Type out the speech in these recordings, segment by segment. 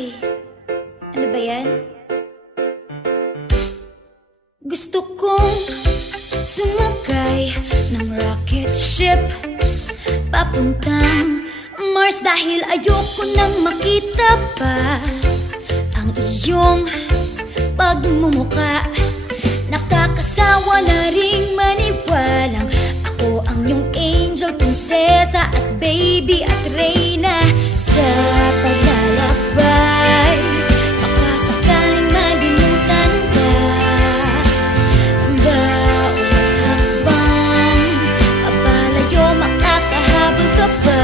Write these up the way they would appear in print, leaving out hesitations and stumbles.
Ay, ano ba yan? Gusto kong sumakay ng rocket ship papuntang Mars dahil ayoko nang makita pa ang iyong pagmumuka. Nakakasawa na ring maniwalang ako ang iyong angel, prinsesa at baby at reyna. Sa paglalakbay, baka sakaling malimutan ka. Bawat hakbang, apalayo makakahabol ka pa.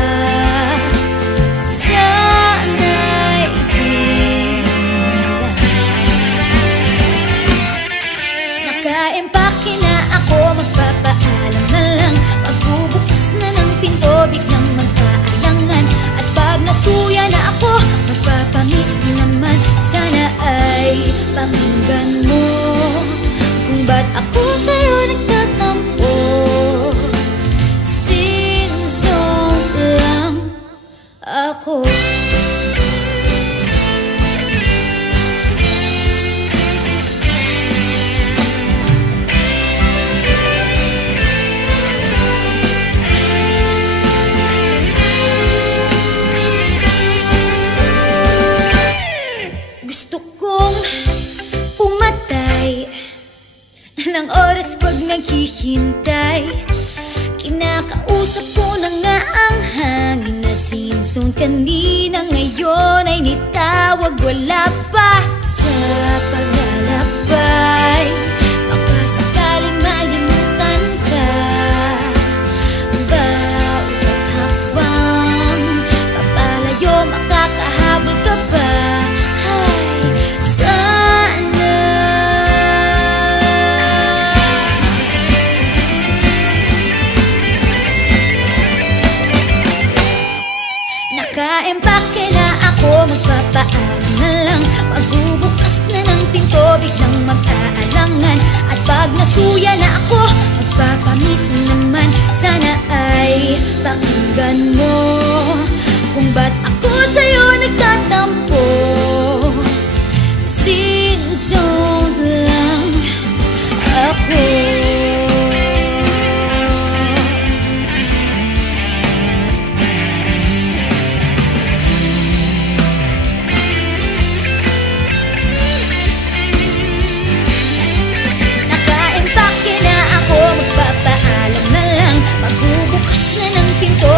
Sana'y di na lang. Naka-empake na ako, magpapaalam na lang. Magbubukas na ng pinto, biglang magpaalangan. At pag nasuya na ako, magpapamiss naman. Sana ay pakinggan mo kung ba't ako sa'yo nagtatampo. Sinzone lang ako. Gusto kong pumatay ng oras pag naghihintay. Kinakausap ko na nga ang hangin na sinzone kanina, ngayon ay nitawag, wala pa. Sa paglalakbay, baka sakaling malimutan ka. Bawat hakbang, papalayo makakahabol ka pa. Naka-empake na ako, magpapaalam na lang. Magbubukas na ng pinto, biglang mag-aalangan. At pag nasuya na ako, magpapamiss naman. Sana ay pakinggan mo kung ba't ako sa'yo nagtatampo. Sinzone lang ako.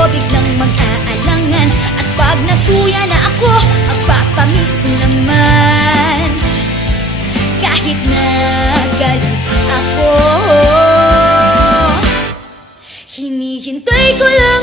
Biglang mag-aalangan. At pag nasuya na ako, magpapamiss naman. Kahit nagalit ako, hinihintay ko lang